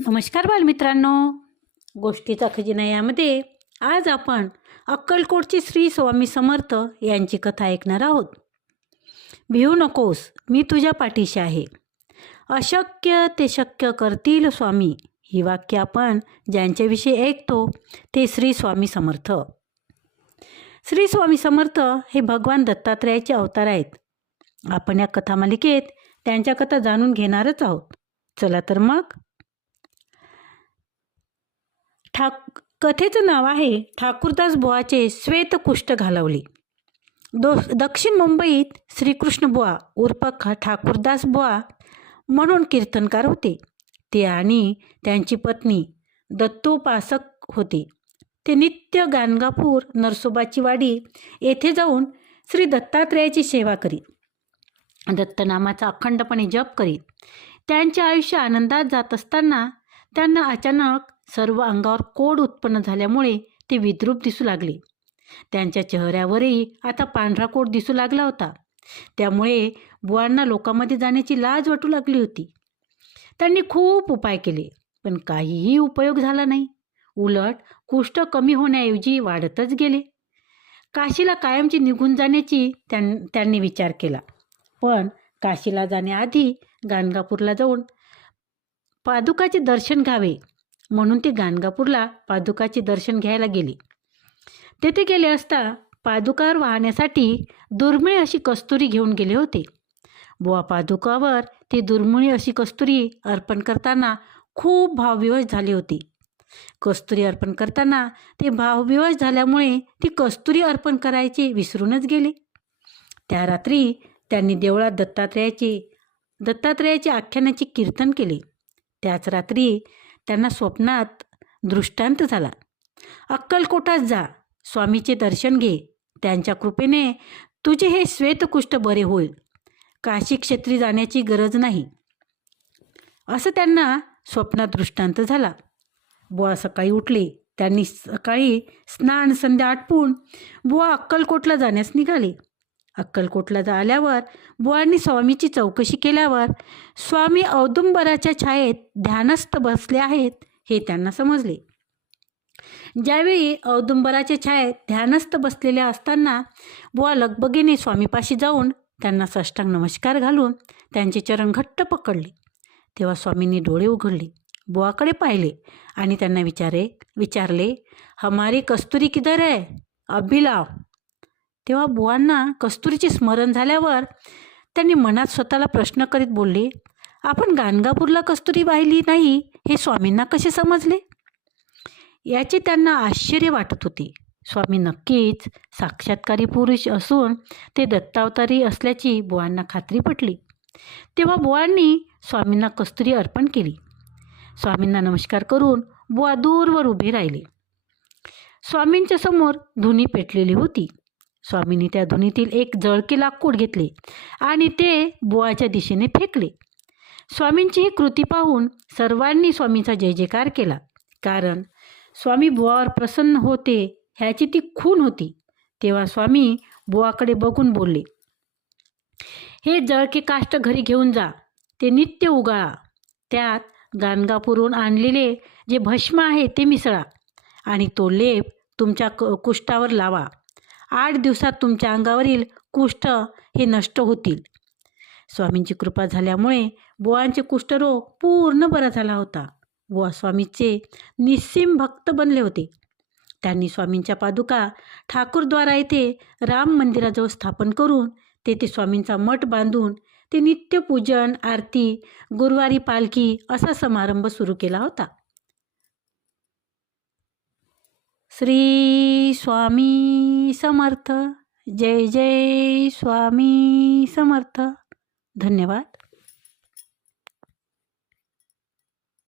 नमस्कार बालमित्रांनो, गोष्टीचा खजिना यामध्ये आज आपण अक्कलकोटचे श्री स्वामी समर्थ यांची कथा ऐकणार आहोत. भिवू नकोस, मी तुझ्या पाठीशी आहे. अशक्य ते शक्य करतील स्वामी, ही वाक्य आपण ज्यांच्याविषयी ऐकतो ते श्री स्वामी समर्थ. श्री स्वामी समर्थ हे भगवान दत्तात्रेयाचे अवतार आहेत. आपण या कथामालिकेत त्यांच्या कथा जाणून घेणारच आहोत. चला तर मग. कथेचं नाव आहे ठाकूरदास बुवाचे श्वेतकुष्ठ घालवले. दक्षिण मुंबईत श्रीकृष्ण बुवा उर्फ ठाकूरदास बुवा म्हणून कीर्तनकार होते. ते आणि त्यांची पत्नी दत्तोपासक होते. ते नित्य गाणगापूर नरसोबाची वाडी येथे जाऊन श्री दत्तात्रेयाची सेवा करीत. दत्तनामाचा अखंडपणे जप करीत. त्यांचे आयुष्य आनंदात जात असताना त्यांना अचानक सर्व अंगावर कोड उत्पन्न झाल्यामुळे ते विद्रूप दिसू लागले. त्यांच्या चेहऱ्यावरही आता पांढरा कोड दिसू लागला होता. त्यामुळे बुवांना लोकांमध्ये जाण्याची लाज वाटू लागली होती. त्यांनी खूप उपाय केले, पण काहीही उपयोग झाला नाही. उलट कुष्ठ कमी होण्याऐवजी वाढतच गेले. काशीला कायमची निघून जाण्याची त्यांनी विचार केला. पण काशीला जाण्याआधी गाणगापूरला जाऊन पादुकाचे दर्शन घ्यावे म्हणून ते गाणगापूरला पादुकाचे दर्शन घ्यायला गेले. तेथे गेले असता पादुकावर वाहण्यासाठी दुर्मिळ अशी कस्तुरी घेऊन गेले होते. बुवा पादुकावर ती दुर्मिळ अशी कस्तुरी अर्पण करताना खूप भावविवश झाले होते. कस्तुरी अर्पण करताना ते भावविवश झाल्यामुळे ती कस्तुरी अर्पण करायचे विसरूनच गेले. त्या रात्री त्यांनी देवळात दत्तात्रेयाचे आख्यानाचे कीर्तन केले. त्याच रात्री त्यांना स्वप्नात दृष्टांत झाला. अक्कलकोटात जा, स्वामीचे दर्शन घे. त्यांच्या कृपेने तुझे हे श्वेतकुष्ठ बरे होईल. काशी क्षेत्री जाण्याची गरज नाही, असं त्यांना स्वप्नात दृष्टांत झाला. बुवा सकाळी उठले. त्यांनी सकाळी स्नान संध्या आटपून बुवा अक्कलकोटला जाण्यास निघाले. अक्कलकोटला आल्यावर बुवांनी स्वामीची चौकशी केल्यावर स्वामी औदुंबराच्या छायेत ध्यानस्थ बसले आहेत हे त्यांना समजले. ज्यावेळी औदुंबराच्या छायेत ध्यानस्थ बसलेल्या असताना बुवा लगबगीने स्वामीपाशी जाऊन त्यांना साष्टांग नमस्कार घालून त्यांचे चरण घट्ट पकडले. तेव्हा स्वामींनी डोळे उघडले, बुवाकडे पाहिले आणि त्यांना विचारले, हमारी कस्तुरी किधर है, अभी लाव. तेव्हा बुवांना कस्तुरीचे स्मरण झाल्यावर त्यांनी मनात स्वतःला प्रश्न करीत बोलले, आपण गाणगापूरला कस्तुरी वाहिली नाही हे स्वामींना कसे समजले? याचे त्यांना आश्चर्य वाटत होते. स्वामी नक्कीच साक्षात्कारी पुरुष असून ते दत्तावतारी असल्याची बुवांना खात्री पटली. तेव्हा बुवांनी स्वामींना कस्तुरी अर्पण केली. स्वामींना नमस्कार करून बुवा दूरवर उभे राहिले. स्वामींच्या समोर धुनी पेटलेली होती. स्वामींनी त्या धुनीतील एक जळके लाकूड घेतले आणि ते बुवाच्या दिशेने फेकले. स्वामींची ही कृती पाहून सर्वांनी स्वामींचा जय जयकार केला. कारण स्वामी बुवावर प्रसन्न होते ह्याची ती खूण होती. तेव्हा स्वामी बुवाकडे बघून बोलले, हे जळके काष्ट घरी घेऊन जा. ते नित्य उगाळा. त्यात गाणगापूरहून आणलेले जे भस्म आहे ते मिसळा आणि तो लेप तुमच्या कुष्ठावर लावा. 8 दिवसात तुमच्या अंगावरील कुष्ठ हे नष्ट होतील. स्वामींची कृपा झाल्यामुळे बुवांचे कुष्ठरोग पूर्ण बरा झाला होता. बुवा स्वामीचे निस्सीम भक्त बनले होते. त्यांनी स्वामींच्या पादुका ठाकूरद्वारा येथे राम मंदिराजवळ स्थापन करून तेथे स्वामींचा मठ बांधून ते नित्य पूजन, आरती, गुरुवारी पालखी असा समारंभ सुरू केला होता. श्री स्वामी समर्थ. जय जय स्वामी समर्थ. धन्यवाद.